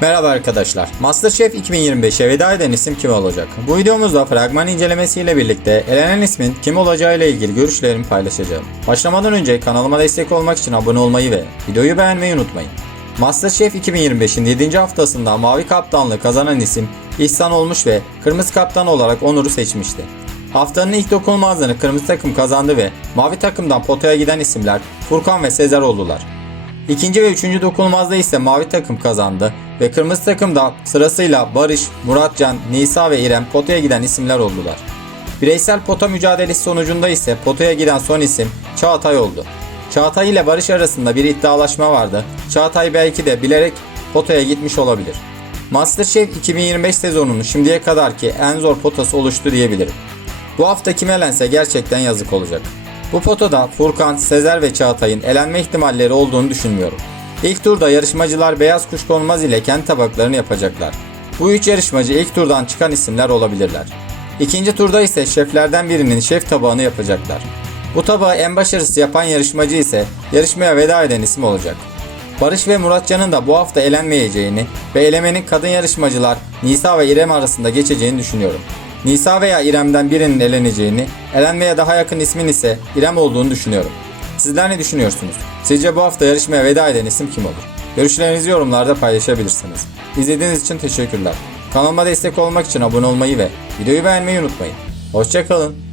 Merhaba arkadaşlar. Masterchef 2025'e veda eden isim kim olacak? Bu videomuzda fragman incelemesiyle birlikte elenen ismin kim olacağı ile ilgili görüşlerimi paylaşacağım. Başlamadan önce kanalıma destek olmak için abone olmayı ve videoyu beğenmeyi unutmayın. Masterchef 2025'in 7. haftasında Mavi Kaptanlığı kazanan isim İhsan olmuş ve Kırmızı Kaptan olarak Onur'u seçmişti. Haftanın ilk dokunulmazlığını Kırmızı takım kazandı ve Mavi takımdan potaya giden isimler Furkan ve Sezer oldular. İkinci ve üçüncü dokunulmazda ise mavi takım kazandı ve kırmızı takımda sırasıyla Barış, Muratcan, Nisa ve İrem potaya giden isimler oldular. Bireysel pota mücadelesi sonucunda ise potaya giden son isim Çağatay oldu. Çağatay ile Barış arasında bir iddialaşma vardı. Çağatay belki de bilerek potaya gitmiş olabilir. Masterchef 2025 sezonunun şimdiye kadarki en zor potası oluştu diyebilirim. Bu hafta kim elense gerçekten yazık olacak. Bu potada Furkan, Sezer ve Çağatay'ın elenme ihtimalleri olduğunu düşünmüyorum. İlk turda yarışmacılar beyaz kuşkonmaz ile kendi tabaklarını yapacaklar. Bu üç yarışmacı ilk turdan çıkan isimler olabilirler. İkinci turda ise şeflerden birinin şef tabağını yapacaklar. Bu tabağı en başarısız yapan yarışmacı ise yarışmaya veda eden isim olacak. Barış ve Muratcan'ın da bu hafta elenmeyeceğini ve elemenin kadın yarışmacılar Nisa ve İrem arasında geçeceğini düşünüyorum. Nisa veya İrem'den birinin eleneceğini, elenmeye daha yakın ismin ise İrem olduğunu düşünüyorum. Sizler ne düşünüyorsunuz? Sizce bu hafta yarışmaya veda eden isim kim olur? Görüşlerinizi yorumlarda paylaşabilirsiniz. İzlediğiniz için teşekkürler. Kanalıma destek olmak için abone olmayı ve videoyu beğenmeyi unutmayın. Hoşçakalın.